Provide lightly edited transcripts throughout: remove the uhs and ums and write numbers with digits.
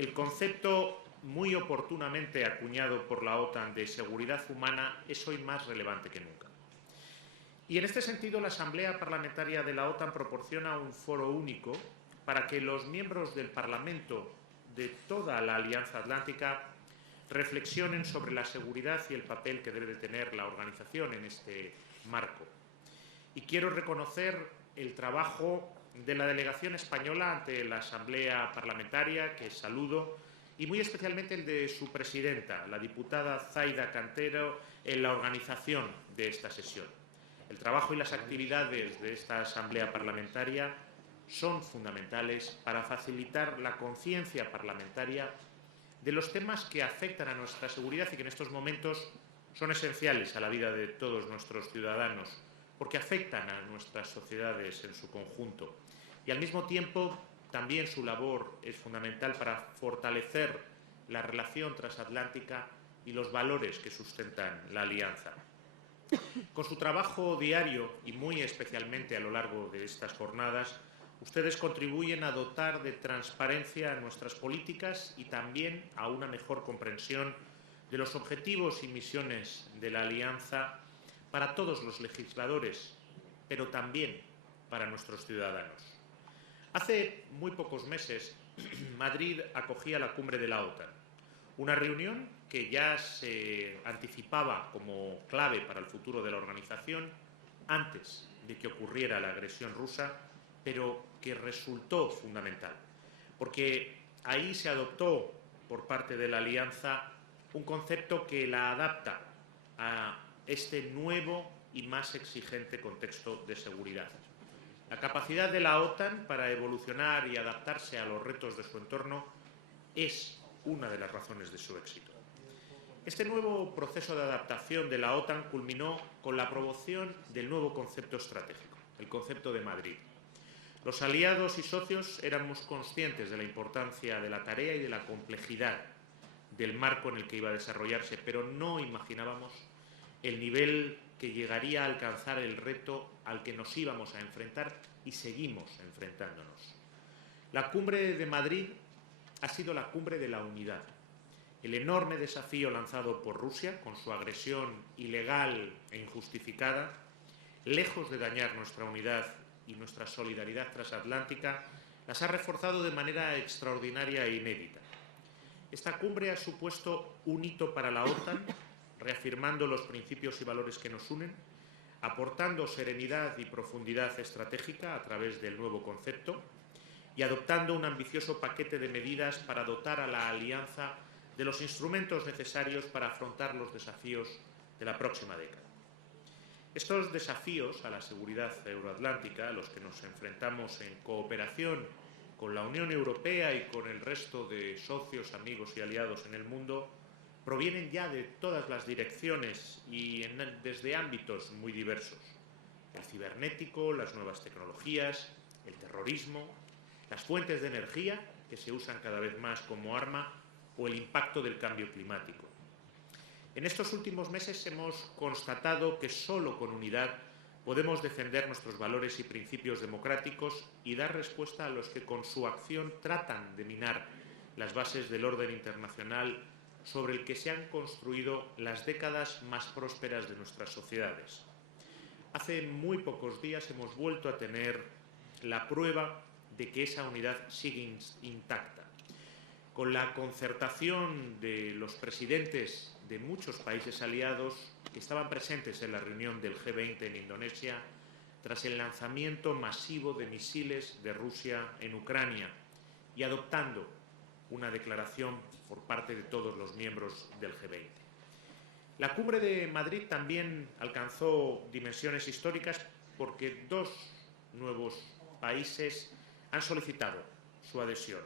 El concepto muy oportunamente acuñado por la OTAN de seguridad humana es hoy más relevante que nunca. Y en este sentido, la Asamblea Parlamentaria de la OTAN proporciona un foro único para que los miembros del Parlamento de toda la Alianza Atlántica reflexionen sobre la seguridad y el papel que debe tener la organización en este marco. Y quiero reconocer el trabajo de la delegación española ante la Asamblea Parlamentaria, que saludo, y muy especialmente el de su presidenta, la diputada Zaida Cantero, en la organización de esta sesión. El trabajo y las actividades de esta Asamblea Parlamentaria son fundamentales para facilitar la conciencia parlamentaria de los temas que afectan a nuestra seguridad y que en estos momentos son esenciales a la vida de todos nuestros ciudadanos, porque afectan a nuestras sociedades en su conjunto. Y al mismo tiempo, también su labor es fundamental para fortalecer la relación transatlántica y los valores que sustentan la alianza. Con su trabajo diario y muy especialmente a lo largo de estas jornadas, ustedes contribuyen a dotar de transparencia a nuestras políticas y también a una mejor comprensión de los objetivos y misiones de la alianza para todos los legisladores, pero también para nuestros ciudadanos. Hace muy pocos meses, Madrid acogía la cumbre de la OTAN, una reunión que ya se anticipaba como clave para el futuro de la organización antes de que ocurriera la agresión rusa, pero que resultó fundamental, porque ahí se adoptó por parte de la alianza un concepto que la adapta a este nuevo y más exigente contexto de seguridad. La capacidad de la OTAN para evolucionar y adaptarse a los retos de su entorno es una de las razones de su éxito. Este nuevo proceso de adaptación de la OTAN culminó con la aprobación del nuevo concepto estratégico, el concepto de Madrid. Los aliados y socios éramos conscientes de la importancia de la tarea y de la complejidad del marco en el que iba a desarrollarse, pero no imaginábamos el nivel que llegaría a alcanzar el reto al que nos íbamos a enfrentar y seguimos enfrentándonos. La cumbre de Madrid ha sido la cumbre de la unidad. El enorme desafío lanzado por Rusia, con su agresión ilegal e injustificada, lejos de dañar nuestra unidad y nuestra solidaridad transatlántica, las ha reforzado de manera extraordinaria e inédita. Esta cumbre ha supuesto un hito para la OTAN, reafirmando los principios y valores que nos unen, aportando serenidad y profundidad estratégica a través del nuevo concepto y adoptando un ambicioso paquete de medidas para dotar a la alianza de los instrumentos necesarios para afrontar los desafíos de la próxima década. Estos desafíos a la seguridad euroatlántica, a los que nos enfrentamos en cooperación con la Unión Europea y con el resto de socios, amigos y aliados en el mundo, provienen ya de todas las direcciones y desde ámbitos muy diversos. El cibernético, las nuevas tecnologías, el terrorismo, las fuentes de energía, que se usan cada vez más como arma, o el impacto del cambio climático. En estos últimos meses hemos constatado que solo con unidad podemos defender nuestros valores y principios democráticos y dar respuesta a los que con su acción tratan de minar las bases del orden internacional sobre el que se han construido las décadas más prósperas de nuestras sociedades. Hace muy pocos días hemos vuelto a tener la prueba de que esa unidad sigue intacta. Con la concertación de los presidentes de muchos países aliados que estaban presentes en la reunión del G20 en Indonesia, tras el lanzamiento masivo de misiles de Rusia en Ucrania y adoptando una declaración por parte de todos los miembros del G20. La cumbre de Madrid también alcanzó dimensiones históricas porque dos nuevos países han solicitado su adhesión: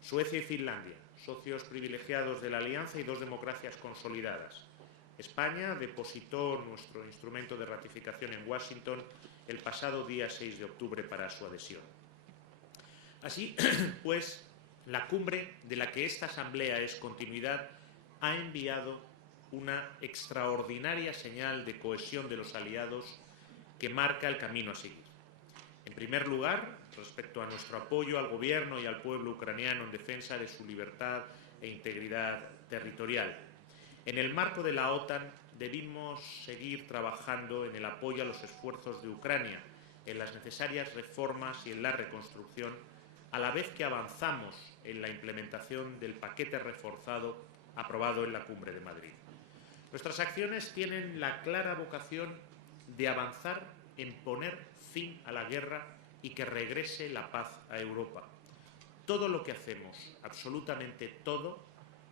Suecia y Finlandia, socios privilegiados de la alianza y dos democracias consolidadas. España depositó nuestro instrumento de ratificación en Washington el pasado día 6 de octubre para su adhesión. Así pues, la cumbre de la que esta Asamblea es continuidad ha enviado una extraordinaria señal de cohesión de los aliados que marca el camino a seguir. En primer lugar, respecto a nuestro apoyo al gobierno y al pueblo ucraniano en defensa de su libertad e integridad territorial. En el marco de la OTAN debimos seguir trabajando en el apoyo a los esfuerzos de Ucrania, en las necesarias reformas y en la reconstrucción, a la vez que avanzamos en la implementación del paquete reforzado aprobado en la Cumbre de Madrid. Nuestras acciones tienen la clara vocación de avanzar en poner fin a la guerra y que regrese la paz a Europa. Todo lo que hacemos, absolutamente todo,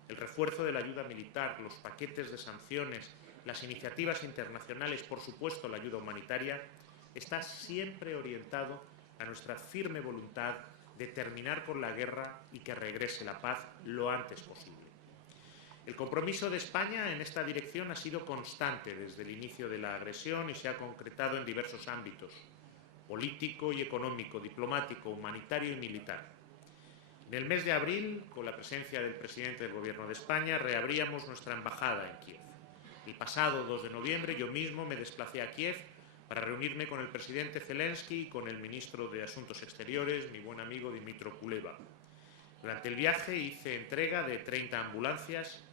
el refuerzo de la ayuda militar, los paquetes de sanciones, las iniciativas internacionales, por supuesto la ayuda humanitaria, está siempre orientado a nuestra firme voluntad de terminar con la guerra y que regrese la paz lo antes posible. El compromiso de España en esta dirección ha sido constante desde el inicio de la agresión y se ha concretado en diversos ámbitos: político y económico, diplomático, humanitario y militar. En el mes de abril, con la presencia del presidente del Gobierno de España, reabríamos nuestra embajada en Kiev. El pasado 2 de noviembre yo mismo me desplacé a Kiev para reunirme con el presidente Zelensky y con el ministro de Asuntos Exteriores, mi buen amigo Dmytro Kuleba. Durante el viaje hice entrega de 30 ambulancias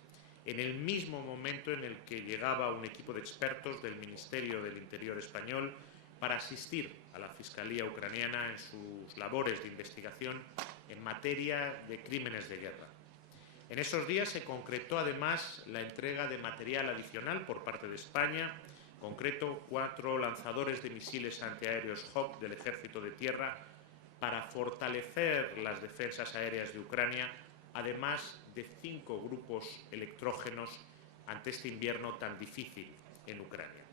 en el mismo momento en el que llegaba un equipo de expertos del Ministerio del Interior español para asistir a la Fiscalía ucraniana en sus labores de investigación en materia de crímenes de guerra. En esos días se concretó además la entrega de material adicional por parte de España, en concreto 4 lanzadores de misiles antiaéreos Hawk del Ejército de Tierra para fortalecer las defensas aéreas de Ucrania, además de 5 grupos electrógenos ante este invierno tan difícil en Ucrania.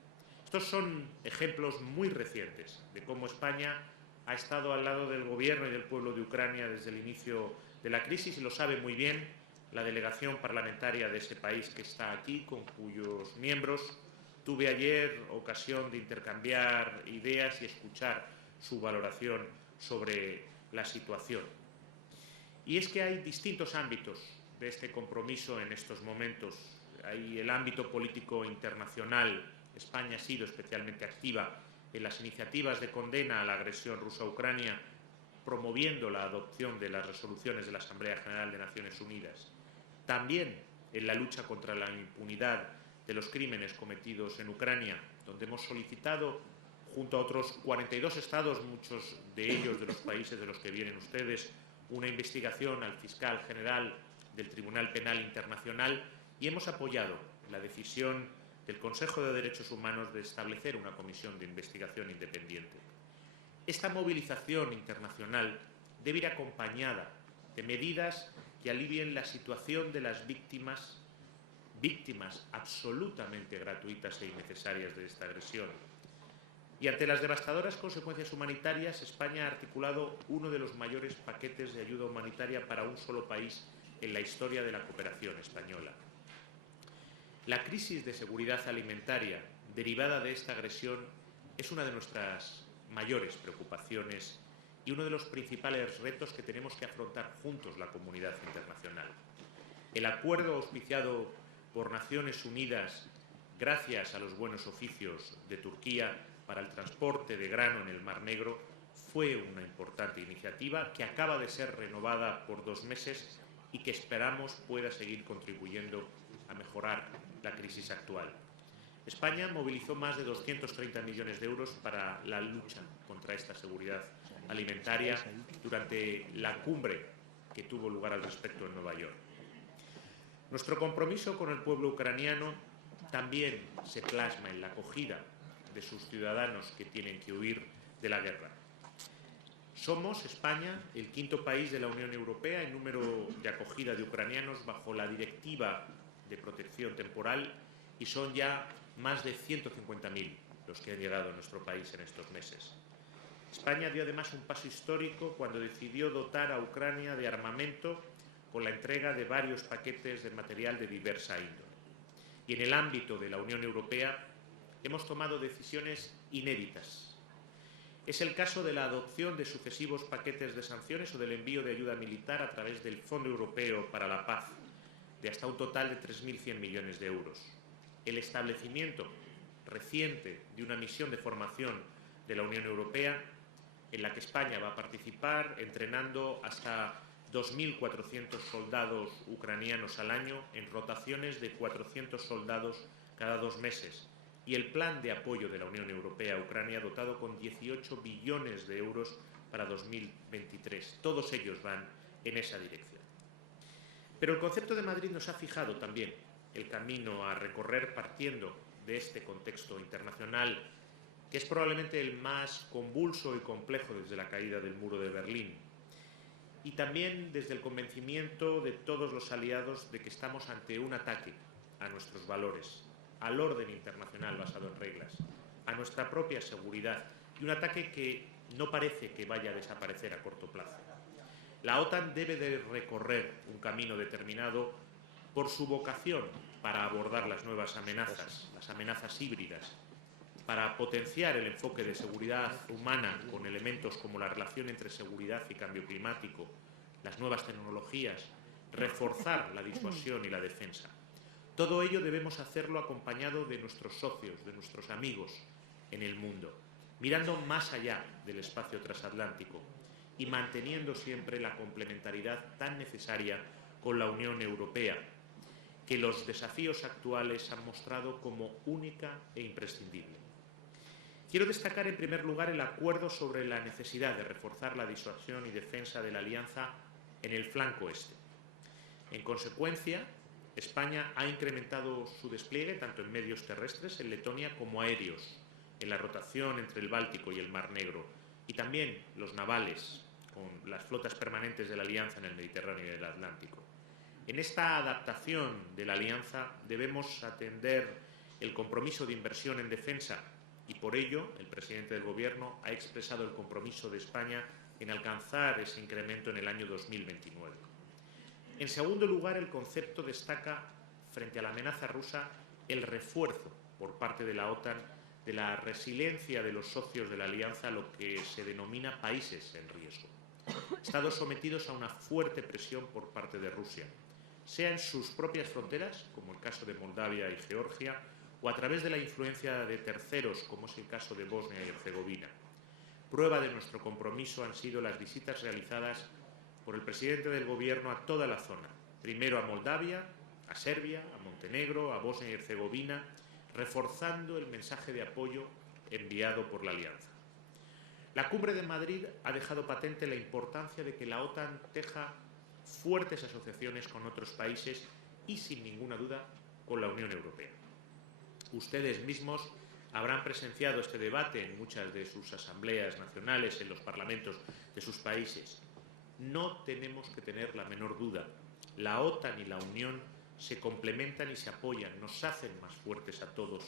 Estos son ejemplos muy recientes de cómo España ha estado al lado del gobierno y del pueblo de Ucrania desde el inicio de la crisis, y lo sabe muy bien la delegación parlamentaria de ese país que está aquí, con cuyos miembros tuve ayer ocasión de intercambiar ideas y escuchar su valoración sobre la situación. Y es que hay distintos ámbitos de este compromiso en estos momentos. Hay el ámbito político internacional. España ha sido especialmente activa en las iniciativas de condena a la agresión rusa a Ucrania, promoviendo la adopción de las resoluciones de la Asamblea General de Naciones Unidas. También en la lucha contra la impunidad de los crímenes cometidos en Ucrania, donde hemos solicitado, junto a otros 42 estados, muchos de ellos de los países de los que vienen ustedes, una investigación al fiscal general del Tribunal Penal Internacional, y hemos apoyado la decisión del Consejo de Derechos Humanos de establecer una comisión de investigación independiente. Esta movilización internacional debe ir acompañada de medidas que alivien la situación de las víctimas absolutamente gratuitas e innecesarias de esta agresión. Y ante las devastadoras consecuencias humanitarias, España ha articulado uno de los mayores paquetes de ayuda humanitaria para un solo país en la historia de la cooperación española. La crisis de seguridad alimentaria derivada de esta agresión es una de nuestras mayores preocupaciones y uno de los principales retos que tenemos que afrontar juntos la comunidad internacional. El acuerdo auspiciado por Naciones Unidas, gracias a los buenos oficios de Turquía para el transporte de grano en el Mar Negro, fue una importante iniciativa que acaba de ser renovada por 2 meses y que esperamos pueda seguir contribuyendo a mejorar la crisis actual. España movilizó más de 230 millones de euros para la lucha contra esta seguridad alimentaria durante la cumbre que tuvo lugar al respecto en Nueva York. Nuestro compromiso con el pueblo ucraniano también se plasma en la acogida de sus ciudadanos que tienen que huir de la guerra. Somos, España, el 5º país de la Unión Europea en número de acogida de ucranianos bajo la Directiva de Protección Temporal, y son ya más de 150.000 los que han llegado a nuestro país en estos meses. España dio además un paso histórico cuando decidió dotar a Ucrania de armamento con la entrega de varios paquetes de material de diversa índole. Y en el ámbito de la Unión Europea hemos tomado decisiones inéditas. Es el caso de la adopción de sucesivos paquetes de sanciones o del envío de ayuda militar a través del Fondo Europeo para la Paz, de hasta un total de 3.100 millones de euros. El establecimiento reciente de una misión de formación de la Unión Europea en la que España va a participar entrenando hasta 2.400 soldados ucranianos al año en rotaciones de 400 soldados cada 2 meses, y el plan de apoyo de la Unión Europea a Ucrania dotado con 18 billones de euros para 2023. Todos ellos van en esa dirección. Pero el concepto de Madrid nos ha fijado también el camino a recorrer partiendo de este contexto internacional, que es probablemente el más convulso y complejo desde la caída del muro de Berlín, y también desde el convencimiento de todos los aliados de que estamos ante un ataque a nuestros valores, al orden internacional basado en reglas, a nuestra propia seguridad, y un ataque que no parece que vaya a desaparecer a corto plazo. La OTAN debe de recorrer un camino determinado por su vocación para abordar las nuevas amenazas, las amenazas híbridas, para potenciar el enfoque de seguridad humana con elementos como la relación entre seguridad y cambio climático, las nuevas tecnologías, reforzar la disuasión y la defensa. Todo ello debemos hacerlo acompañado de nuestros socios, de nuestros amigos en el mundo, mirando más allá del espacio transatlántico y manteniendo siempre la complementariedad tan necesaria con la Unión Europea, que los desafíos actuales han mostrado como única e imprescindible. Quiero destacar en primer lugar el acuerdo sobre la necesidad de reforzar la disuasión y defensa de la alianza en el flanco este. En consecuencia, España ha incrementado su despliegue tanto en medios terrestres en Letonia como aéreos, en la rotación entre el Báltico y el Mar Negro, y también los navales, con las flotas permanentes de la Alianza en el Mediterráneo y el Atlántico. En esta adaptación de la Alianza debemos atender el compromiso de inversión en defensa, y por ello el presidente del Gobierno ha expresado el compromiso de España en alcanzar ese incremento en el año 2029. En segundo lugar, el concepto destaca, frente a la amenaza rusa, el refuerzo por parte de la OTAN de la resiliencia de los socios de la Alianza a lo que se denomina países en riesgo, estados sometidos a una fuerte presión por parte de Rusia, sea en sus propias fronteras, como el caso de Moldavia y Georgia, o a través de la influencia de terceros, como es el caso de Bosnia y Herzegovina. Prueba de nuestro compromiso han sido las visitas realizadas por el presidente del Gobierno a toda la zona, primero a Moldavia, a Serbia, a Montenegro, a Bosnia y Herzegovina, reforzando el mensaje de apoyo enviado por la Alianza. La Cumbre de Madrid ha dejado patente la importancia de que la OTAN teja fuertes asociaciones con otros países y, sin ninguna duda, con la Unión Europea. Ustedes mismos habrán presenciado este debate en muchas de sus asambleas nacionales, en los parlamentos de sus países. No tenemos que tener la menor duda. La OTAN y la Unión se complementan y se apoyan, nos hacen más fuertes a todos,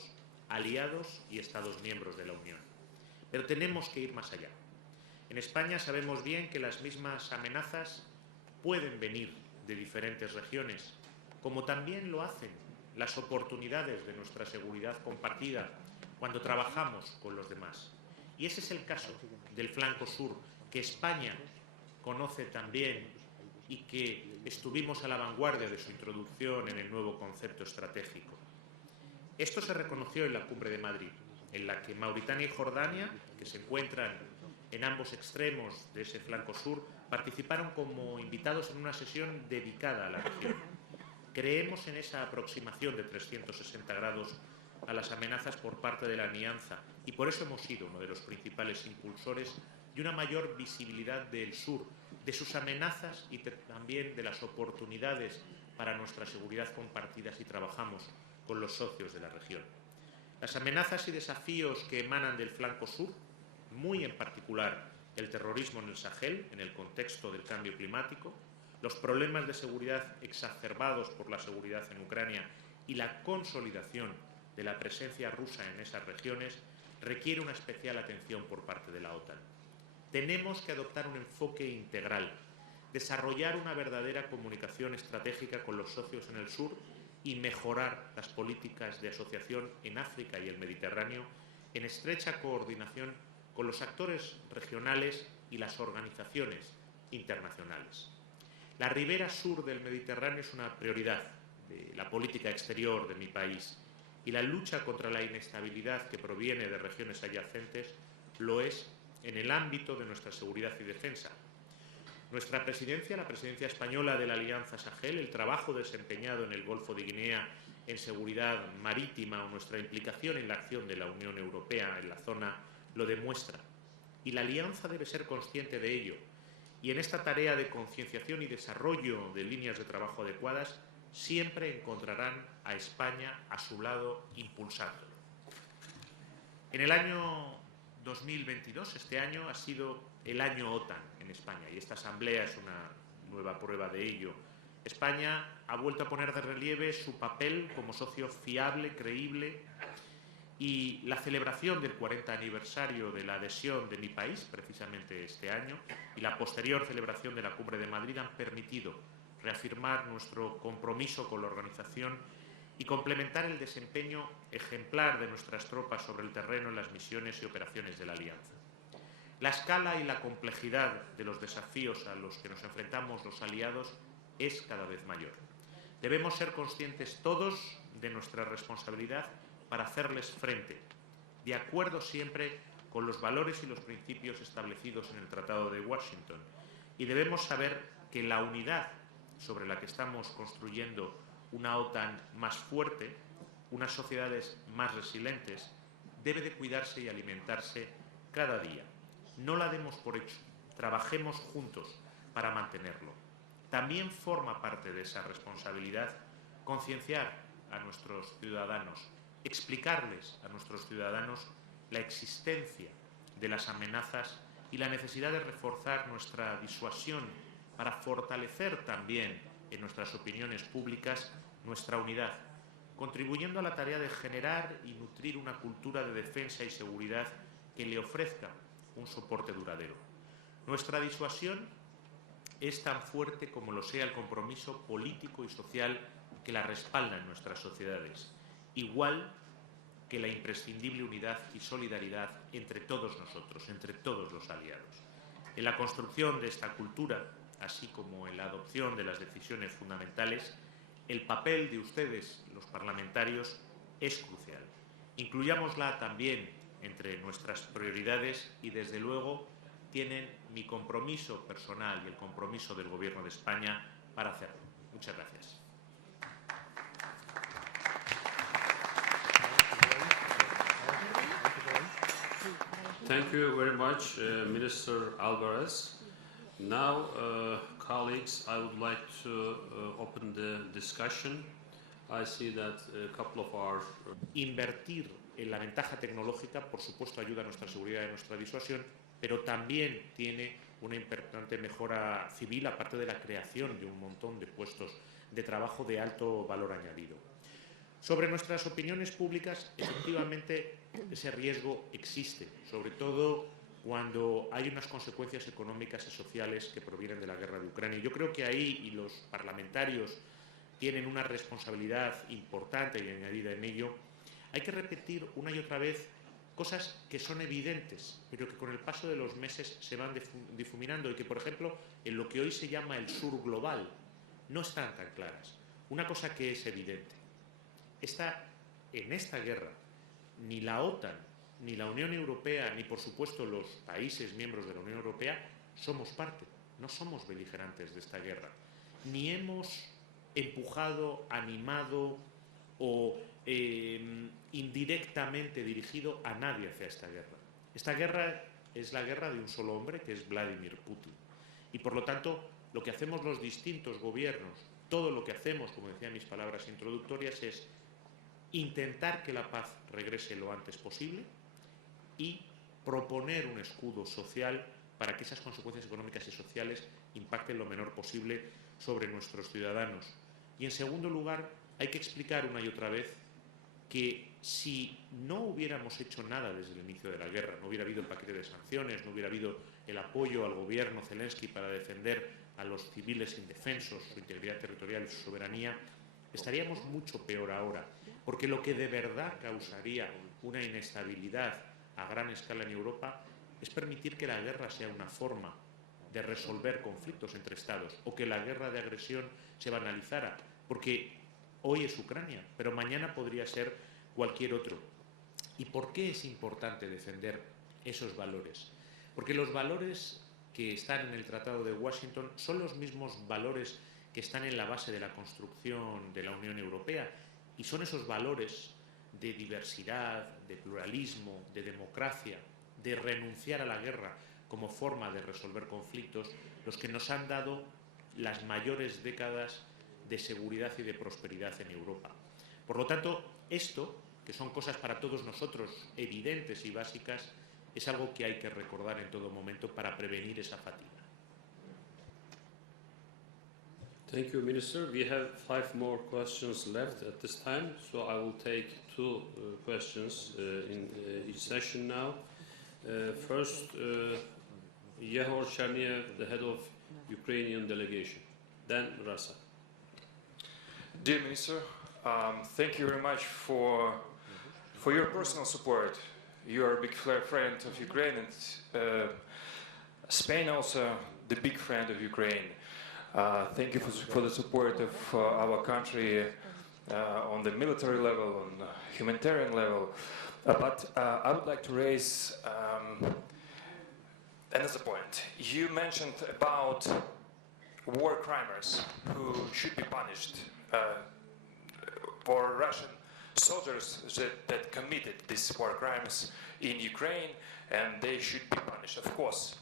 aliados y Estados miembros de la Unión. Pero tenemos que ir más allá. En España sabemos bien que las mismas amenazas pueden venir de diferentes regiones, como también lo hacen las oportunidades de nuestra seguridad compartida cuando trabajamos con los demás. Y ese es el caso del flanco sur, que España conoce también y que estuvimos a la vanguardia de su introducción en el nuevo concepto estratégico. Esto se reconoció en la Cumbre de Madrid, en la que Mauritania y Jordania, que se encuentran en ambos extremos de ese flanco sur, participaron como invitados en una sesión dedicada a la región. Creemos en esa aproximación de 360 grados a las amenazas por parte de la Alianza y por eso hemos sido uno de los principales impulsores de una mayor visibilidad del sur, de sus amenazas y también de las oportunidades para nuestra seguridad compartida si trabajamos con los socios de la región. Las amenazas y desafíos que emanan del flanco sur, muy en particular el terrorismo en el Sahel, en el contexto del cambio climático, los problemas de seguridad exacerbados por la seguridad en Ucrania y la consolidación de la presencia rusa en esas regiones, requiere una especial atención por parte de la OTAN. Tenemos que adoptar un enfoque integral, desarrollar una verdadera comunicación estratégica con los socios en el sur y mejorar las políticas de asociación en África y el Mediterráneo en estrecha coordinación con los actores regionales y las organizaciones internacionales. La ribera sur del Mediterráneo es una prioridad de la política exterior de mi país y la lucha contra la inestabilidad que proviene de regiones adyacentes lo es en el ámbito de nuestra seguridad y defensa. Nuestra presidencia, la presidencia española de la Alianza Sahel, el trabajo desempeñado en el Golfo de Guinea en seguridad marítima o nuestra implicación en la acción de la Unión Europea en la zona lo demuestra. Y la Alianza debe ser consciente de ello. Y en esta tarea de concienciación y desarrollo de líneas de trabajo adecuadas, siempre encontrarán a España a su lado impulsándolo. En el año 2022, este año, ha sido el año OTAN en España y esta Asamblea es una nueva prueba de ello. España ha vuelto a poner de relieve su papel como socio fiable, creíble, y la celebración del 40 aniversario de la adhesión de mi país, precisamente este año, y la posterior celebración de la Cumbre de Madrid han permitido reafirmar nuestro compromiso con la organización y complementar el desempeño ejemplar de nuestras tropas sobre el terreno en las misiones y operaciones de la Alianza. La escala y la complejidad de los desafíos a los que nos enfrentamos los aliados es cada vez mayor. Debemos ser conscientes todos de nuestra responsabilidad para hacerles frente, de acuerdo siempre con los valores y los principios establecidos en el Tratado de Washington. Y debemos saber que la unidad sobre la que estamos construyendo una OTAN más fuerte, unas sociedades más resilientes, debe de cuidarse y alimentarse cada día. No la demos por hecho, trabajemos juntos para mantenerlo. También forma parte de esa responsabilidad concienciar a nuestros ciudadanos, explicarles a nuestros ciudadanos la existencia de las amenazas y la necesidad de reforzar nuestra disuasión para fortalecer también en nuestras opiniones públicas nuestra unidad, contribuyendo a la tarea de generar y nutrir una cultura de defensa y seguridad que le ofrezca un soporte duradero. Nuestra disuasión es tan fuerte como lo sea el compromiso político y social que la respalda en nuestras sociedades, igual que la imprescindible unidad y solidaridad entre todos nosotros, entre todos los aliados. En la construcción de esta cultura, así como en la adopción de las decisiones fundamentales, el papel de ustedes, los parlamentarios, es crucial. Incluyámosla también entre nuestras prioridades y, desde luego, tienen mi compromiso personal y el compromiso del Gobierno de España para hacerlo. Muchas gracias. Thank you very much, Minister Albares. Now, colleagues, I would like to open the discussion. I see that a couple of our... Invertir en la ventaja tecnológica, por supuesto, ayuda a nuestra seguridad y a nuestra disuasión, pero también tiene una importante mejora civil, aparte de la creación de un montón de puestos de trabajo de alto valor añadido. Sobre nuestras opiniones públicas, efectivamente, ese riesgo existe, sobre todo cuando hay unas consecuencias económicas y sociales que provienen de la guerra de Ucrania. Yo creo que ahí, y los parlamentarios tienen una responsabilidad importante y añadida en ello, hay que repetir una y otra vez cosas que son evidentes, pero que con el paso de los meses se van difuminando y que, por ejemplo, en lo que hoy se llama el sur global, no están tan claras. Una cosa que es evidente: en esta guerra, ni la OTAN, ni la Unión Europea, ni por supuesto los países miembros de la Unión Europea somos parte, no somos beligerantes de esta guerra, ni hemos empujado, animado o indirectamente dirigido a nadie hacia esta guerra. Esta guerra es la guerra de un solo hombre, que es Vladimir Putin. Y por lo tanto, lo que hacemos los distintos gobiernos, todo lo que hacemos, como decía en mis palabras introductorias, es intentar que la paz regrese lo antes posible y proponer un escudo social para que esas consecuencias económicas y sociales impacten lo menor posible sobre nuestros ciudadanos. Y en segundo lugar, hay que explicar una y otra vez que si no hubiéramos hecho nada desde el inicio de la guerra, no hubiera habido el paquete de sanciones, no hubiera habido el apoyo al gobierno Zelensky para defender a los civiles indefensos, su integridad territorial y su soberanía, estaríamos mucho peor ahora, porque lo que de verdad causaría una inestabilidad a gran escala en Europa es permitir que la guerra sea una forma de resolver conflictos entre Estados o que la guerra de agresión se banalizara, porque hoy es Ucrania, pero mañana podría ser cualquier otro. ¿Y por qué es importante defender esos valores? Porque los valores que están en el Tratado de Washington son los mismos valores que están en la base de la construcción de la Unión Europea, y son esos valores de diversidad, de pluralismo, de democracia, de renunciar a la guerra como forma de resolver conflictos, los que nos han dado las mayores décadas de seguridad y de prosperidad en Europa. Por lo tanto, esto, que son cosas para todos nosotros evidentes y básicas, es algo que hay que recordar en todo momento para prevenir esa fatiga. Thank you, Minister. We have 5 more questions left at this time, so I will take 2 questions in each session now. First, Yehor Cherniev, the head of Ukrainian delegation. Then Rasa. Dear Minister, thank you very much for your personal support. You are a big friend of Ukraine, and Spain also the big friend of Ukraine. Thank you for the support of our country on the military level, on the humanitarian level. But I would like to raise another point. You mentioned about war criminals who should be punished for Russian soldiers that committed these war crimes in Ukraine, and they should be punished, of course.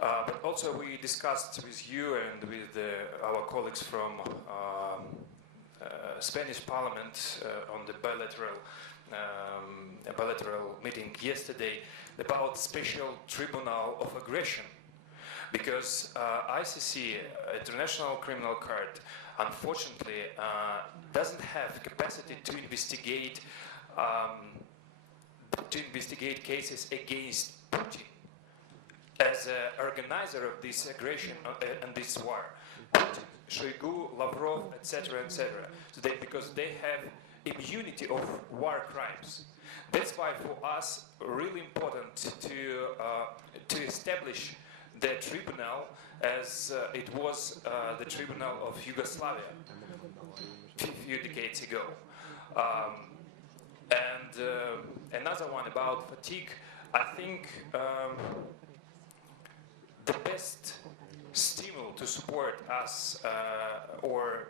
But also we discussed with you and with our colleagues from Spanish Parliament on the bilateral meeting yesterday about special tribunal of aggression, because ICC, International Criminal Court, unfortunately doesn't have capacity to investigate cases against Putin as an organizer of this aggression and this war. Putin, Shoigu, Lavrov, etc., etc. So because they have immunity of war crimes. That's why for us really important to establish the tribunal as it was the tribunal of Yugoslavia a few decades ago. And another one about fatigue. I think the best stimulus to support us or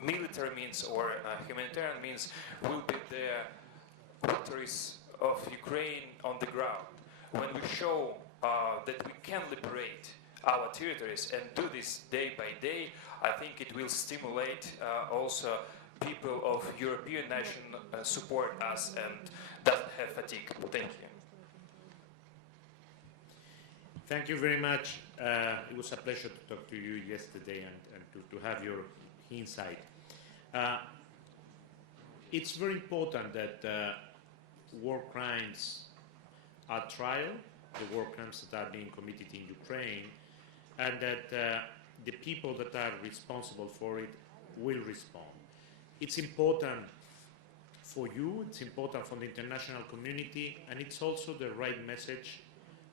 military means or humanitarian means will be the victories of Ukraine on the ground. When we show that we can liberate our territories and do this day by day, I think it will stimulate also people of European nation support us and doesn't have fatigue. Thank you. Thank you very much. It was a pleasure to talk to you yesterday and to have your insight. It's very important that war crimes are tried, the war crimes that are being committed in Ukraine, and that the people that are responsible for it will respond. It's important for you, it's important for the international community, and it's also the right message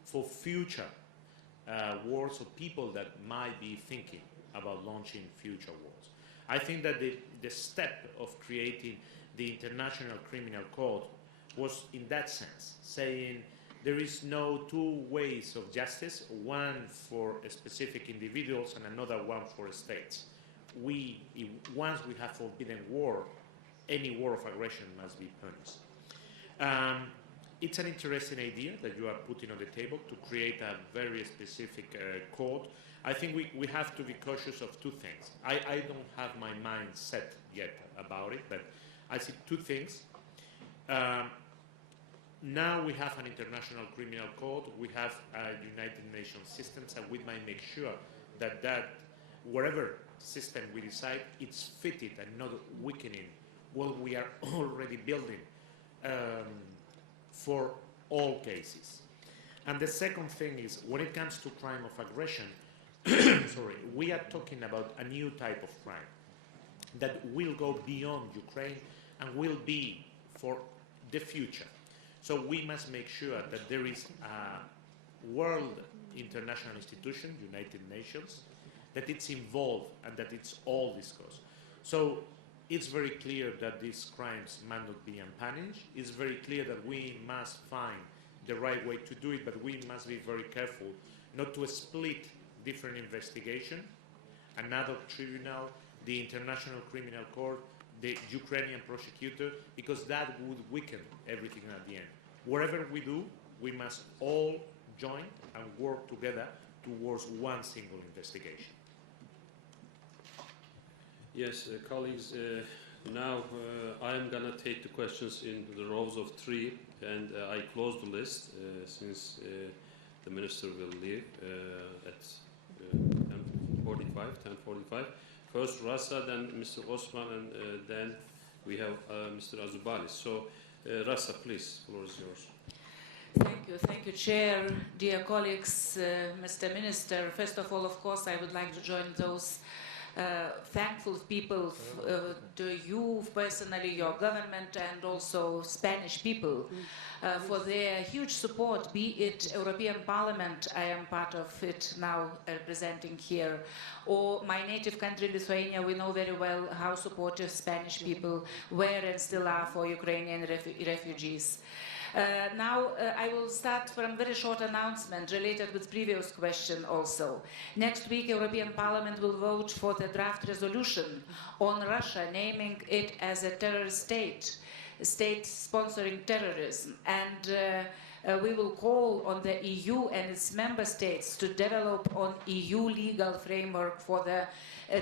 for future wars or people that might be thinking about launching future wars. I think that the step of creating the International Criminal Court was in that sense, saying there is no 2 ways of justice, one for specific individuals and another one for states. Once we have forbidden war, any war of aggression must be punished. It's an interesting idea that you are putting on the table to create a very specific court. I think we have to be cautious of 2 things. I don't have my mind set yet about it, but I see 2 things. Now we have an international criminal court, we have a United Nations system, and we might make sure that whatever system we decide, it's fitted and not weakening what we are already building for all cases. And the second thing is, when it comes to crime of aggression, we are talking about a new type of crime that will go beyond Ukraine and will be for the future. So we must make sure that there is a world international institution, United Nations, that it's involved and that it's all discussed. So it's very clear that these crimes might not be unpunished. It's very clear that we must find the right way to do it, but we must be very careful not to split different investigation, another tribunal, the International Criminal Court, the Ukrainian prosecutor, because that would weaken everything at the end. Whatever we do, we must all join and work together towards one single investigation. Yes, colleagues, now I am going to take the questions in the rows of 3, and I close the list since the minister will leave at 10:45. First Rasa, then Mr. Osman, and then we have Mr. Albares. So, Rasa, please, the floor is yours. Thank you, Chair, dear colleagues, Mr. Minister. First of all, of course, I would like to join those thankful people to you personally, your government, and also Spanish people for their huge support, be it European Parliament, I am part of it now representing here, or my native country, Lithuania. We know very well how supportive Spanish people were and still are for Ukrainian refugees. Now, I will start from a very short announcement related with previous question also. Next week, European Parliament will vote for the draft resolution on Russia, naming it as a terrorist state sponsoring terrorism. And we will call on the EU and its member states to develop an EU legal framework for the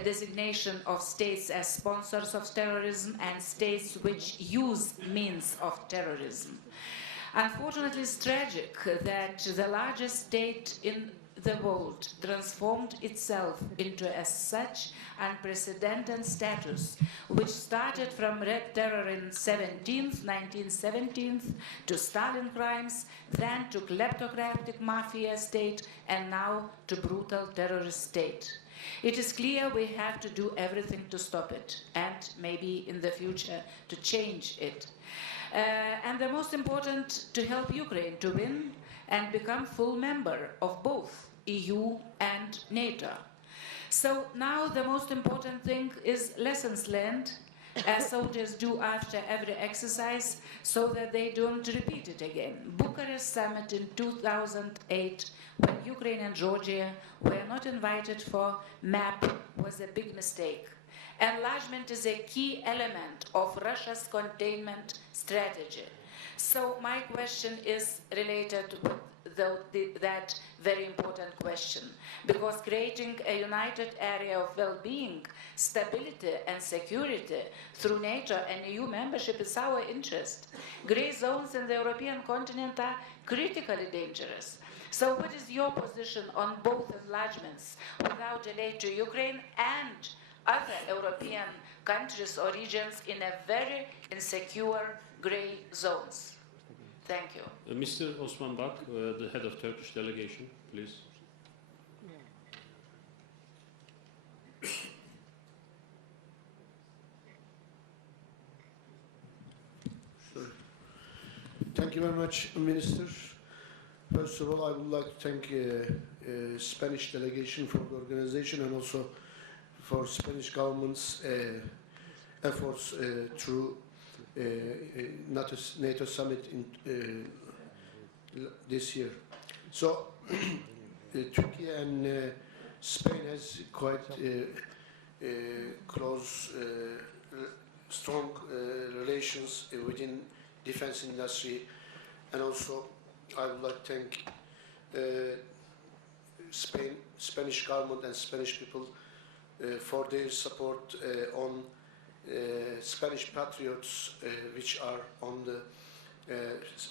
designation of states as sponsors of terrorism and states which use means of terrorism. Unfortunately, it's tragic that the largest state in the world transformed itself into such unprecedented status, which started from Red Terror in 1917, to Stalin crimes, then to kleptocratic mafia state, and now to brutal terrorist state. It is clear we have to do everything to stop it, and maybe in the future to change it. And the most important, to help Ukraine to win and become full member of both EU and NATO. So now the most important thing is lessons learned, as soldiers do after every exercise, so that they don't repeat it again. Bucharest summit in 2008, when Ukraine and Georgia were not invited for MAP, was a big mistake. Enlargement is a key element of Russia's containment strategy. So my question is related with that very important question, because creating a united area of well-being, stability and security through NATO and EU membership is our interest. Grey zones in the European continent are critically dangerous. So what is your position on both enlargements without delay to Ukraine and other European countries or regions in a very insecure grey zones? Thank you. Mr. Osman Bak, the head of Turkish delegation, please. Sure. Thank you very much, Minister. First of all, I would like to thank Spanish delegation for the organization and also for Spanish government's efforts through NATO summit in this year. So Turkey and Spain has quite close, strong relations within defense industry, and also I would like to thank Spanish government and Spanish people for their support on Spanish patriots which are on the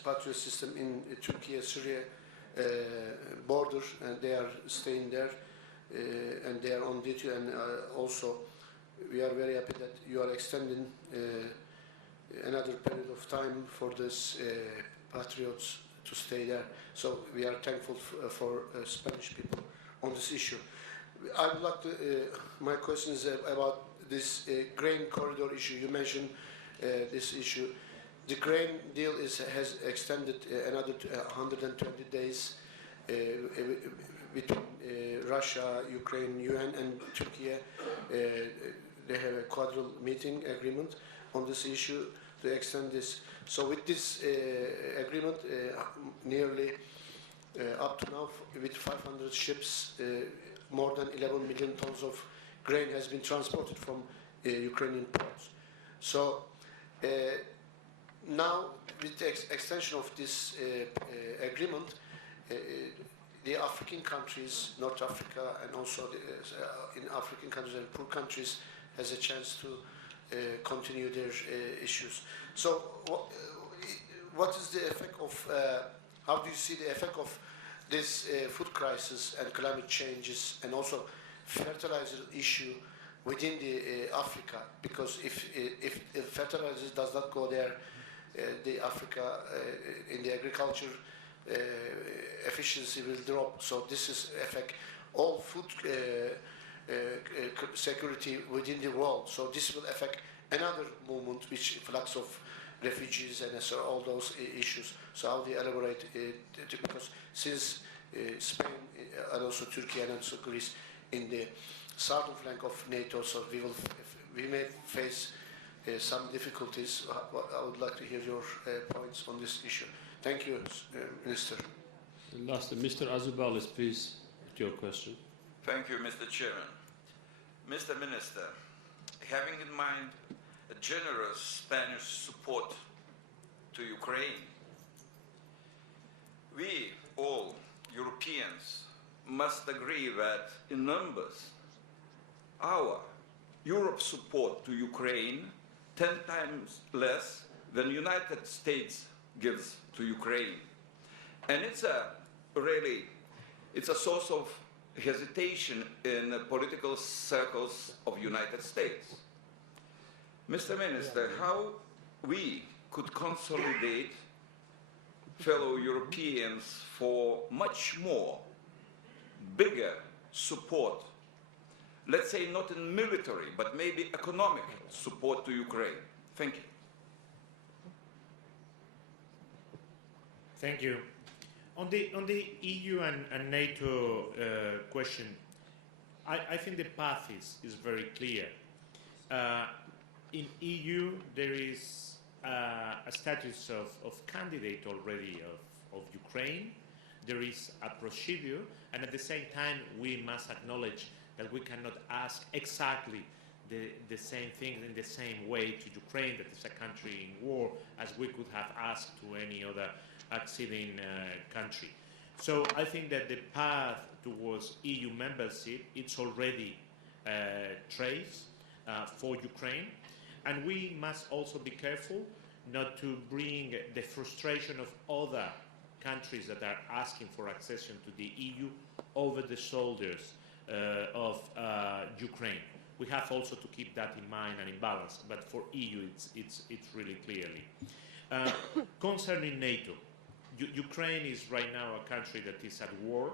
patriot system in Turkey-Syria border, and they are staying there and they are on duty, and also we are very happy that you are extending another period of time for this patriots to stay there. So we are thankful for Spanish people on this issue. I would like to, my question is about this grain corridor issue. You mentioned this issue. The grain deal has extended another 120 days between Russia, Ukraine, UN, and Turkey. They have a quadrilateral meeting agreement on this issue. to extend this. So with this agreement, nearly up to now, with 500 ships, more than 11 million tons of grain has been transported from Ukrainian ports. So now, with the extension of this agreement, the African countries, North Africa, and also in African countries and poor countries, has a chance to continue their issues. So, what is the effect of? How do you see the effect of this food crisis and climate changes, and also fertilizer issue within the Africa? Because if fertilizers does not go there, the Africa in the agriculture efficiency will drop. So this is affect all food security within the world. So this will affect another movement, which flux of refugees and so all those issues. So how do you elaborate because since Spain and also Turkey and also Greece in the southern flank of NATO, so we may face some difficulties. I would like to hear your points on this issue. Thank you, Minister. Last, Mr. Azubalis, please, with your question. Thank you, Mr. Chairman. Mr. Minister, having in mind a generous Spanish support to Ukraine, we, all Europeans, must agree that in numbers, our Europe's support to Ukraine 10 times less than the United States gives to Ukraine. And it's a source of hesitation in the political circles of United States. Mr. Minister, how we could consolidate fellow Europeans for much more, bigger support, let's say not in military, but maybe economic support to Ukraine. Thank you. Thank you. On the EU and NATO question, I think the path is very clear. In EU, there is a status of candidate already of Ukraine. There is a procedure, and at the same time, we must acknowledge that we cannot ask exactly the same thing in the same way to Ukraine, that is a country in war, as we could have asked to any other acceding country. So I think that the path towards EU membership, it's already traced for Ukraine, and we must also be careful not to bring the frustration of other countries that are asking for accession to the EU over the shoulders of Ukraine. We have also to keep that in mind and in balance, but for EU it's really clearly. Concerning NATO, Ukraine is right now a country that is at war.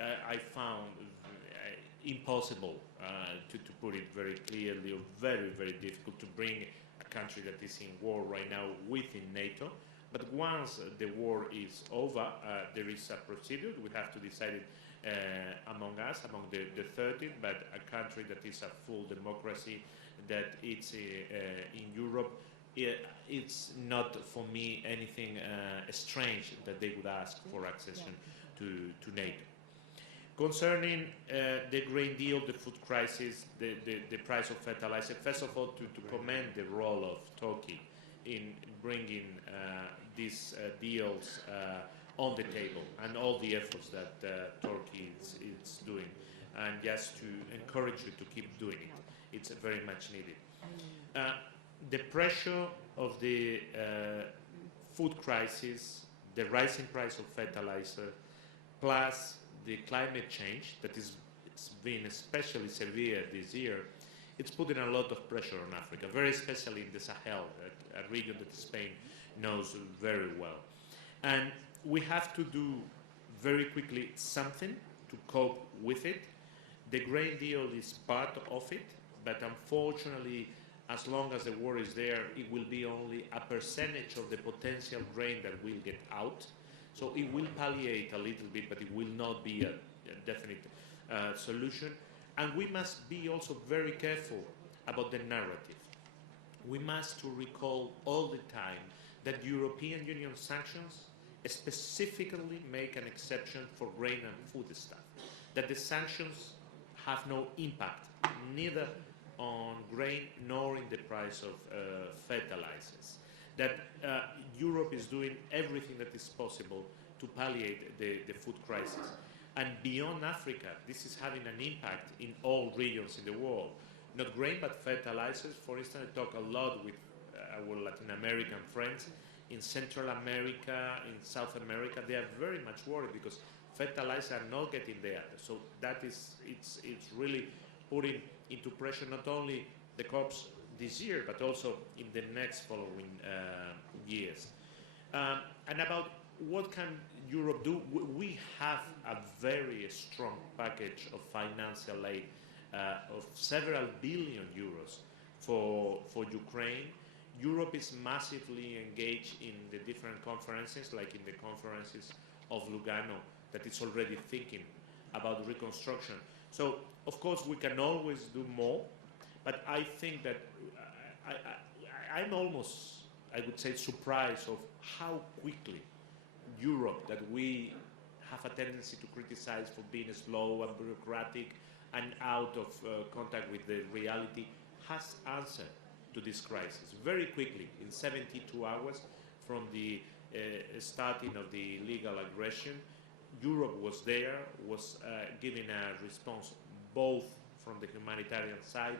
I found impossible to put it very clearly, or very, very difficult to bring a country that is in war right now within NATO. But once the war is over, there is a procedure. We have to decide it among us, among the 30, but a country that is a full democracy, that it's in Europe, it's not for me anything strange that they would ask for accession to NATO. Concerning the Green Deal, the food crisis, the price of fertilizer, first of all, to commend the role of Turkey in bringing these deals on the table, and all the efforts that Turkey is doing, and just to encourage you to keep doing it. It's very much needed. The pressure of the food crisis, the rising price of fertilizer, plus the climate change that is been especially severe this year, it's putting a lot of pressure on Africa, very especially in the Sahel, a region that Spain knows very well. And we have to do very quickly something to cope with it. The Green Deal is part of it, but unfortunately, as long as the war is there, it will be only a percentage of the potential grain that will get out. So it will palliate a little bit, but it will not be a definite solution. And we must be also very careful about the narrative. we must to recall all the time that European Union sanctions specifically make an exception for grain and foodstuff, that the sanctions have no impact, neither on grain nor in the price of fertilizers, that Europe is doing everything that is possible to palliate the food crisis. And beyond Africa, this is having an impact in all regions in the world. Not grain, but fertilizers. For instance, I talk a lot with our Latin American friends. In Central America, in South America, they are very much worried because fertilizers are not getting there. So that is, it's really putting into pressure not only the crops this year, but also in the next following years. And about what can Europe do? We have a very strong package of financial aid of several billion euros for Ukraine. Europe is massively engaged in the different conferences, like in the conferences of Lugano, that is already thinking about reconstruction. So, of course, we can always do more, but I think that I'm almost, I would say, surprised of how quickly Europe, that we have a tendency to criticize for being slow and bureaucratic and out of contact with the reality, has answered to this crisis very quickly, in 72 hours from the starting of the illegal aggression. Europe was there, was giving a response both from the humanitarian side,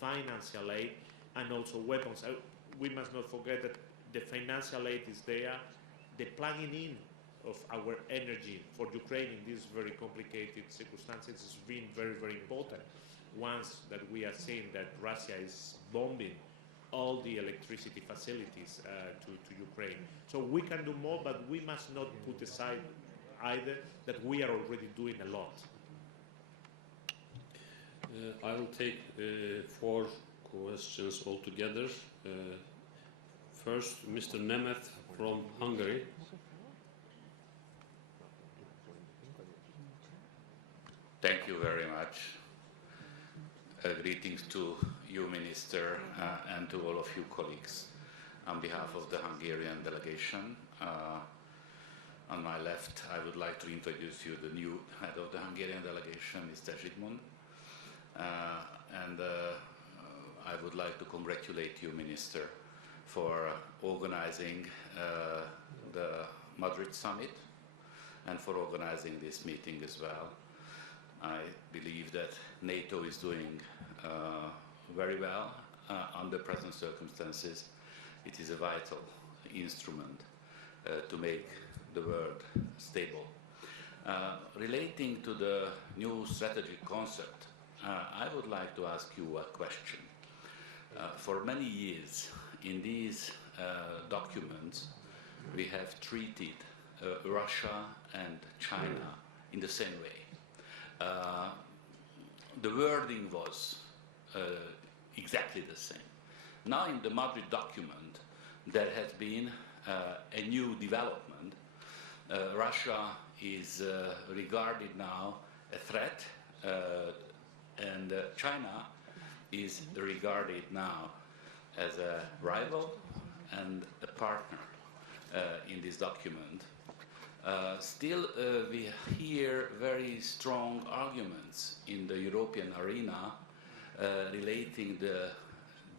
financial aid, and also weapons. We must not forget that the financial aid is there. The plugging in of our energy for Ukraine in these very complicated circumstances has been very, very important. Once that we are seeing that Russia is bombing all the electricity facilities to Ukraine. So we can do more, but we must not put aside either that we are already doing a lot. I will take 4 questions altogether. First, Mr. Nemeth from Hungary. Thank you very much. Greetings to you, Minister, and to all of you colleagues. On behalf of the Hungarian delegation, on my left, I would like to introduce you the new head of the Hungarian delegation, Mr. Zsigmond. And I would like to congratulate you, Minister, for organizing the Madrid summit and for organizing this meeting as well. I believe that NATO is doing very well under present circumstances. It is a vital instrument to make the world stable. Relating to the new strategic concept, I would like to ask you a question. For many years in these documents, we have treated Russia and China in the same way. The wording was exactly the same. Now in the Madrid document, there has been a new development. Russia is regarded now a threat, and China is regarded now as a rival and a partner in this document. Still, we hear very strong arguments in the European arena relating the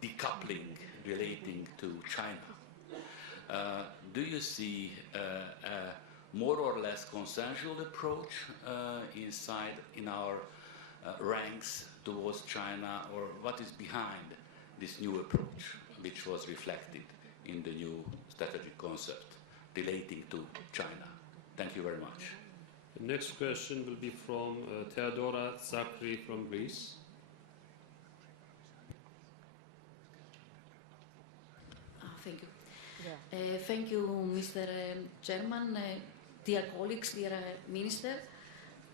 decoupling relating to China. Do you see a more or less consensual approach in our ranks towards China, or what is behind this new approach, which was reflected in the new strategic concept relating to China? Thank you very much. The next question will be from Theodora Zakri from Greece. Thank you. Thank you, Mr. Chairman, dear colleagues, dear Minister.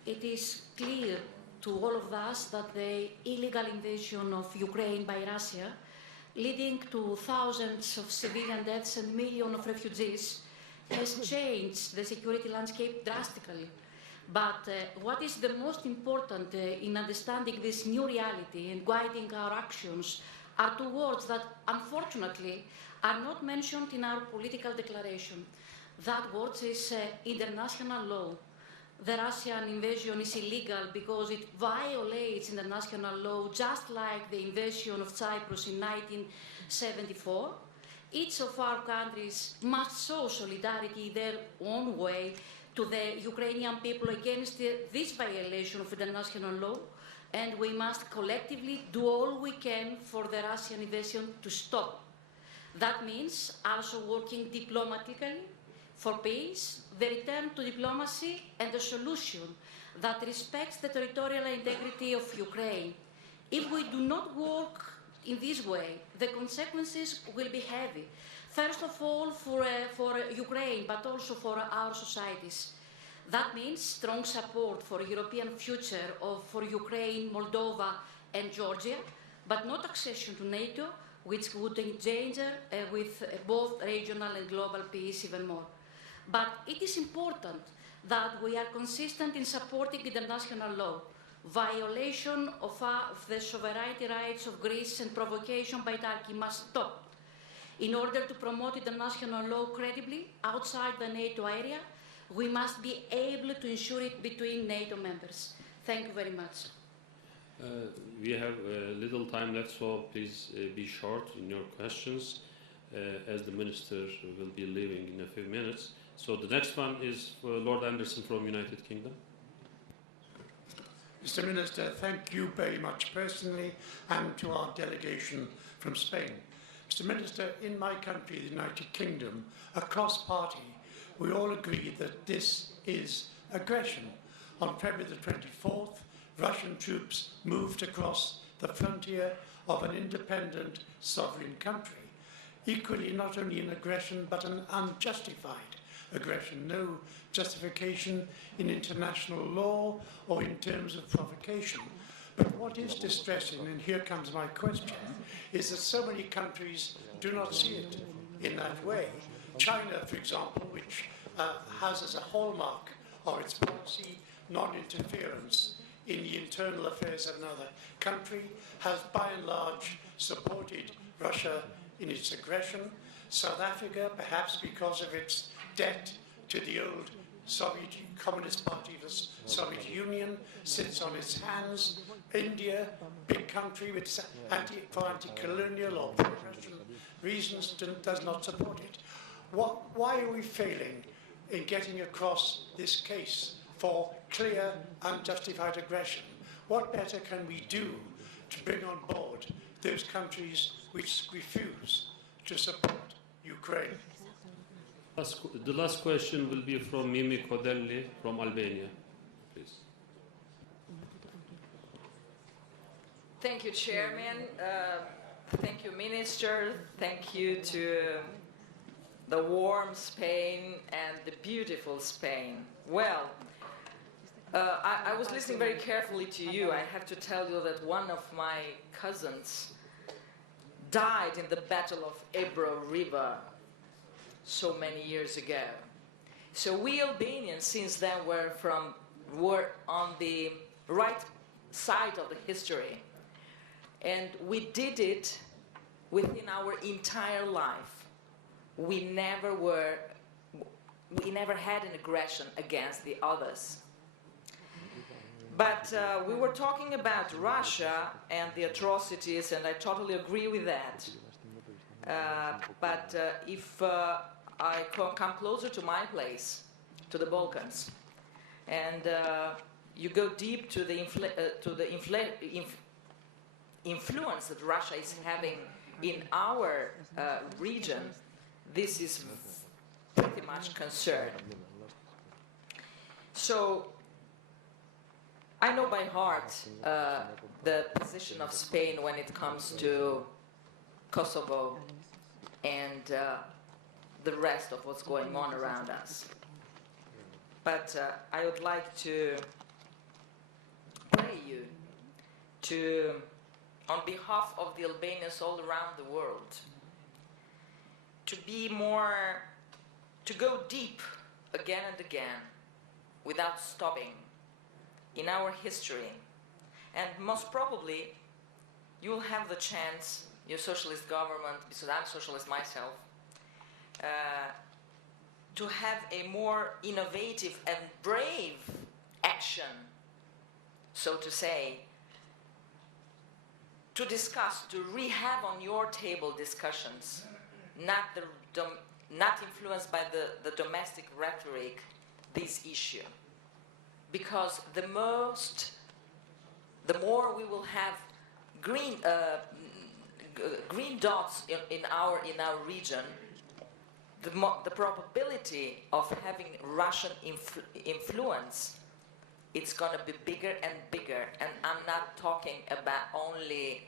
It is clear to all of us that the illegal invasion of Ukraine by Russia, leading to thousands of civilian deaths and millions of refugees, has changed the security landscape drastically. But what is the most important in understanding this new reality and guiding our actions are two words that, unfortunately, are not mentioned in our political declaration. That word is international law. The Russian invasion is illegal because it violates international law, just like the invasion of Cyprus in 1974. Each of our countries must show solidarity their own way to the Ukrainian people against this violation of international law, and we must collectively do all we can for the Russian invasion to stop. That means also working diplomatically for peace, the return to diplomacy, and a solution that respects the territorial integrity of Ukraine. If we do not work in this way, the consequences will be heavy. First of all, for Ukraine, but also for our societies. That means strong support for European future for Ukraine, Moldova, and Georgia, but not accession to NATO, which would endanger with both regional and global peace even more. But it is important that we are consistent in supporting international law. Violation of the sovereignty rights of Greece and provocation by Turkey must stop. In order to promote international law credibly outside the NATO area, we must be able to ensure it between NATO members. Thank you very much. We have little time left, so please be short in your questions, as the Minister will be leaving in a few minutes. So the next one is for Lord Anderson from United Kingdom. Mr. Minister, thank you very much personally and to our delegation from Spain. Mr. Minister, in my country, the United Kingdom, across party, we all agree that this is aggression. On February the 24th, Russian troops moved across the frontier of an independent sovereign country. Equally, not only an aggression, but an unjustified aggression. No justification in international law or in terms of provocation. But what is distressing, and here comes my question, is that so many countries do not see it in that way. China, for example, which has as a hallmark of its policy non-interference in the internal affairs of another country, has by and large supported Russia in its aggression. South Africa, perhaps because of its debt to the old Soviet Communist Party of the Soviet Union, sits on its hands. India, big country with for anti-colonial or pro-Russian reasons, does not support it. Why are we failing in getting across this case for clear, unjustified aggression? What better can we do to bring on board those countries which refuse to support Ukraine? The last question will be from Mimi Kodelli from Albania. Please. Thank you, Chairman. Thank you, Minister. Thank you to the warm Spain and the beautiful Spain. Well, I was listening very carefully to you. I have to tell you that one of my cousins died in the Battle of Ebro River so many years ago. So we Albanians, since then, were on the right side of the history. And we did it within our entire life. We never had an aggression against the others. But we were talking about Russia and the atrocities, and I totally agree with that. But if I come closer to my place, to the Balkans, and you go deep to the influence that Russia is having in our region, this is pretty much concerned. So I know by heart the position of Spain when it comes to Kosovo and the rest of what's going on around us. But I would like to pray you to, on behalf of the Albanians all around the world, to go deep again and again without stopping in our history. And most probably you will have the chance new socialist government, because I'm socialist myself, to have a more innovative and brave action, so to say, to discuss, to re-have on your table discussions, not influenced by the domestic rhetoric, this issue. Because the more we will have green dots in our region, the probability of having Russian influence, it's going to be bigger and bigger. And I'm not talking about only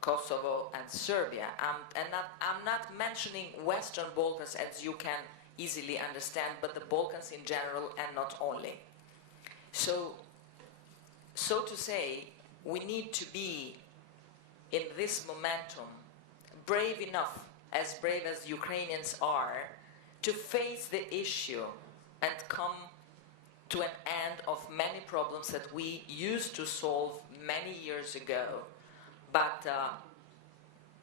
Kosovo and Serbia. I'm not mentioning Western Balkans, as you can easily understand, but the Balkans in general, and not only. So to say, we need to be in this momentum brave enough, as brave as Ukrainians are, to face the issue and come to an end of many problems that we used to solve many years ago. But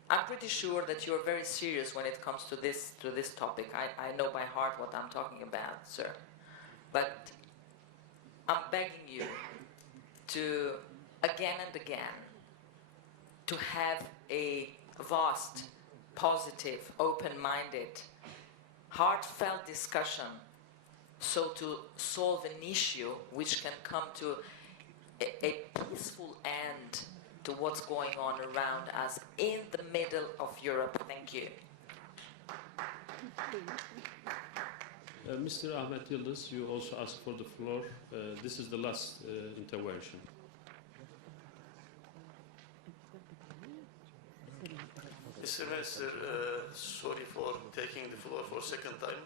I'm pretty sure that you're very serious when it comes to this topic. I know by heart what I'm talking about, sir. But I'm begging you to, again and again, to have a vast, positive, open-minded, heartfelt discussion, so to solve an issue which can come to a peaceful end to what's going on around us in the middle of Europe. Thank you. Mr. Ahmet Yıldız, you also asked for the floor. This is the last intervention. Mr. Minister, sorry for taking the floor for second time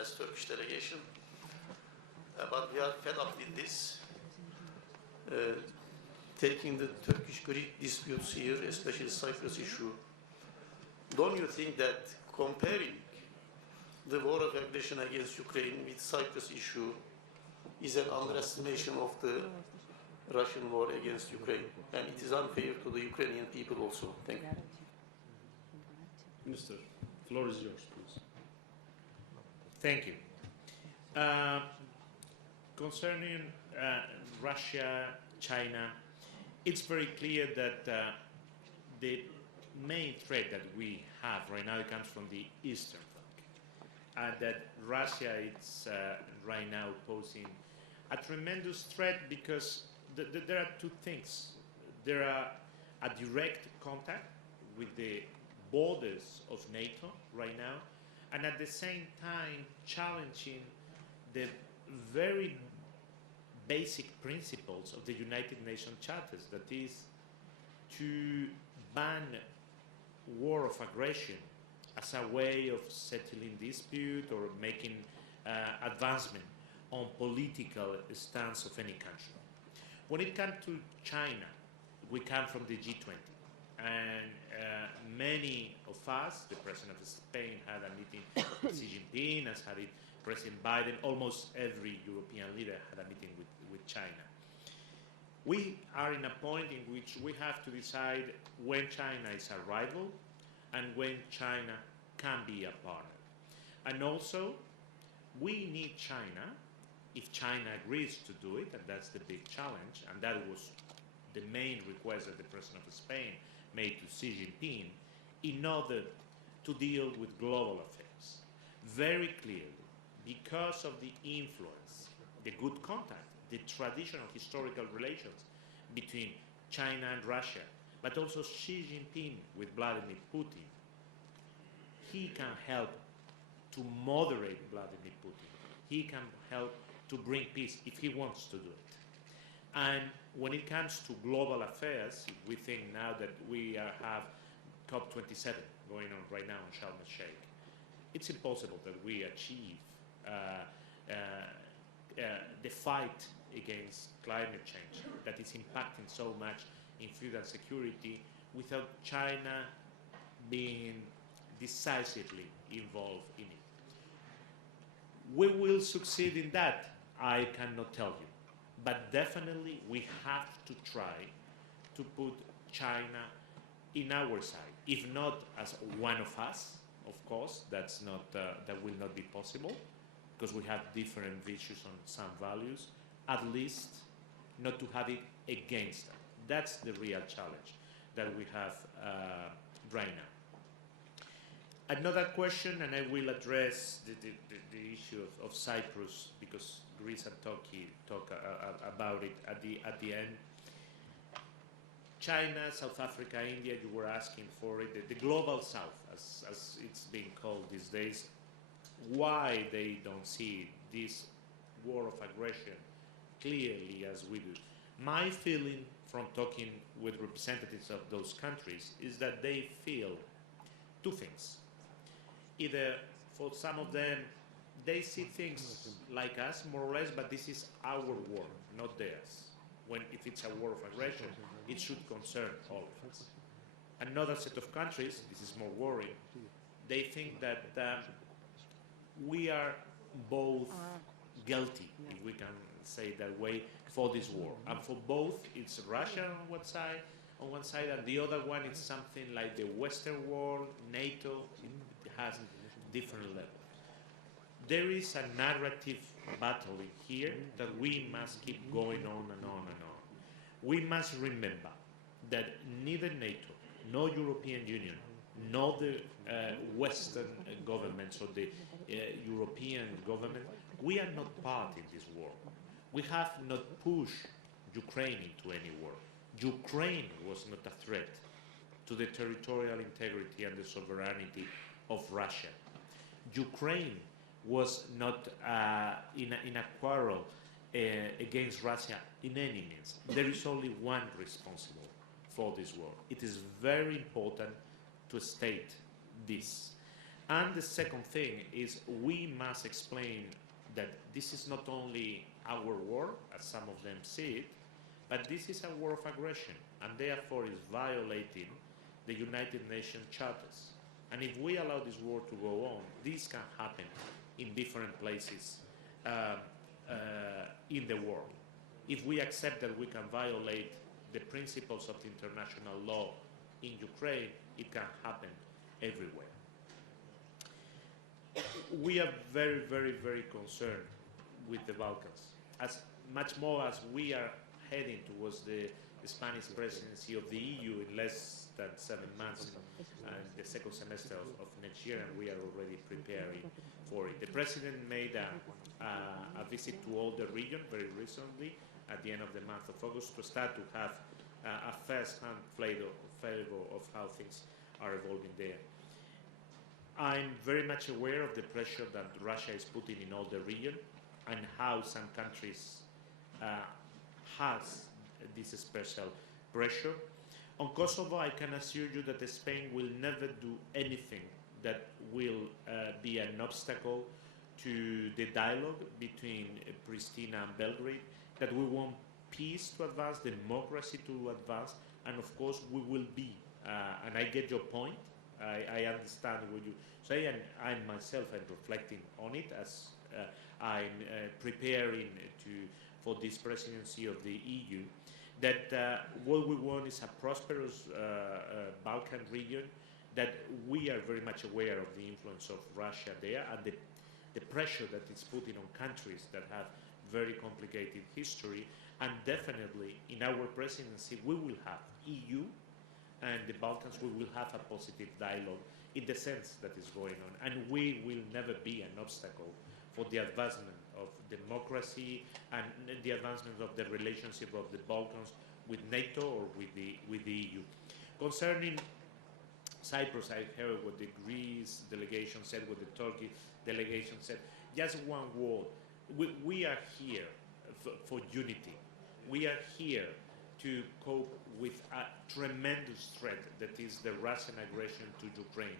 as Turkish delegation, but we are fed up with this. Taking the Turkish-Greek disputes here, especially the Cyprus issue, don't you think that comparing the war of aggression against Ukraine with Cyprus issue is an underestimation of the Russian war against Ukraine, and it is unfair to the Ukrainian people also? Thank you. Minister, the floor is yours, please. Thank you. Concerning Russia, China, it's very clear that the main threat that we have right now comes from the Eastern flank, and that Russia is right now posing a tremendous threat because there are two things. There are a direct contact with the borders of NATO right now, and at the same time challenging the very basic principles of the United Nations Charters, that is to ban war of aggression as a way of settling dispute or making advancement on political stance of any country. When it comes to China, we come from the G20, and many of us, the President of Spain had a meeting with Xi Jinping, as had it President Biden, almost every European leader had a meeting with China. We are in a point in which we have to decide when China is a rival and when China can be a partner. And also, we need China, if China agrees to do it, and that's the big challenge, and that was the main request that the President of Spain made to Xi Jinping, in order to deal with global affairs. Very clearly, because of the influence, the good contact, the traditional historical relations between China and Russia, but also Xi Jinping with Vladimir Putin, he can help to moderate Vladimir Putin. He can help to bring peace if he wants to do it. And when it comes to global affairs, we think now that we have COP27 going on right now in Sharm el-Sheikh, it's impossible that we achieve the fight against climate change that is impacting so much in food and security without China being decisively involved in it. We will succeed in that, I cannot tell you. But definitely we have to try to put China in our side, if not as one of us. Of course, that's not, that will not be possible because we have different views on some values, at least not to have it against them. That's the real challenge that we have right now. Another question, and I will address the issue of Cyprus because Greece and Turkey talk about it at the end. China, South Africa, India, you were asking for it, the global South, as it's being called these days, why they don't see this war of aggression clearly as we do. My feeling from talking with representatives of those countries is that they feel two things. Either for some of them, they see things like us, more or less, but this is our war, not theirs. If it's a war of aggression, it should concern all of us. Another set of countries, this is more worrying, they think that we are both guilty, if we can say it that way, for this war. And for both, it's Russia on one side, and the other one is something like the Western world, NATO, it has different levels. There is a narrative battle in here that we must keep going on and on and on. We must remember that neither NATO, nor European Union, nor the Western governments or the European government, we are not part in this war. We have not pushed Ukraine into any war. Ukraine was not a threat to the territorial integrity and the sovereignty of Russia. Ukraine was not in a quarrel against Russia in any means. There is only one responsible for this war. It is very important to state this. And the second thing is we must explain that this is not only our war, as some of them see it, but this is a war of aggression, and therefore is violating the United Nations charters. And if we allow this war to go on, this can happen in different places in the world. If we accept that we can violate the principles of international law in Ukraine, it can happen everywhere. We are very, very, very concerned with the Balkans, as much more as we are heading towards the Spanish presidency of the EU in less than 7 months, the second semester of next year, and we are already preparing for it. The president made a visit to all the region very recently at the end of the month of August to start to have a first-hand flavor of how things are evolving there. I'm very much aware of the pressure that Russia is putting in all the region and how some countries has this special pressure. On Kosovo, I can assure you that Spain will never do anything that will be an obstacle to the dialogue between Pristina and Belgrade, that we want peace to advance, democracy to advance, and of course we will be, and I get your point, I understand what you say, and I myself am reflecting on it as I'm preparing for this presidency of the EU, that what we want is a prosperous Balkan region, that we are very much aware of the influence of Russia there and the pressure that it's putting on countries that have very complicated history, and definitely in our presidency we will have EU and the Balkans, we will have a positive dialogue in the sense that is going on, and we will never be an obstacle for the advancement of democracy and the advancement of the relationship of the Balkans with NATO or with the EU. Concerning Cyprus, I heard what the Greece delegation said, what the Turkey delegation said. Just one word. We are here for unity. We are here to cope with a tremendous threat that is the Russian aggression to Ukraine.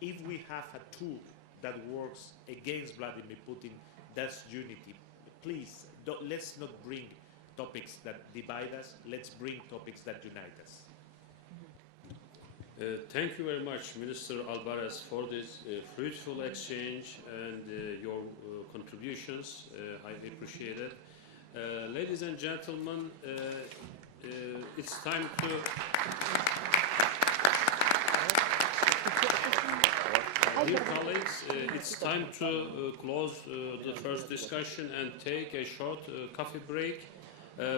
If we have a tool that works against Vladimir Putin, that's unity. Please, let's not bring topics that divide us. Let's bring topics that unite us. Thank you very much, Minister Albares, for this fruitful exchange and your contributions. I appreciate it. Ladies and gentlemen, it's time to Dear colleagues, it's time to close the first discussion and take a short coffee break.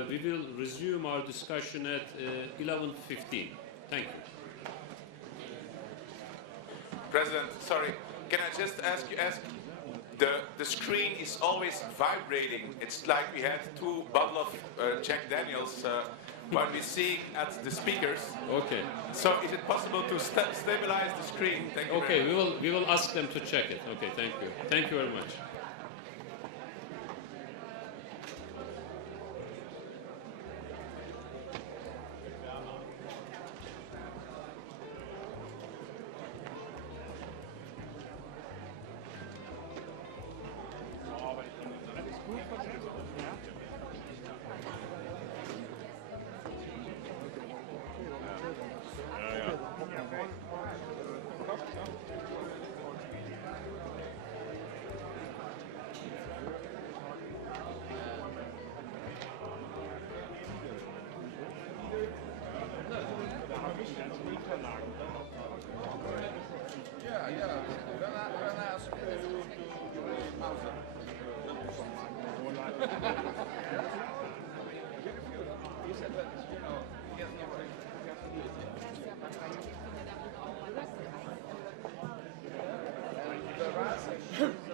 We will resume our discussion at 11:15. Thank you. President, sorry, can I just ask you, the screen is always vibrating. It's like we had 2 bottles of Jack Daniels when we see at the speakers. Okay. So is it possible to stabilize the screen? Thank you. Okay, very much. we will ask them to check it. Okay, thank you. Thank you very much. Thank you.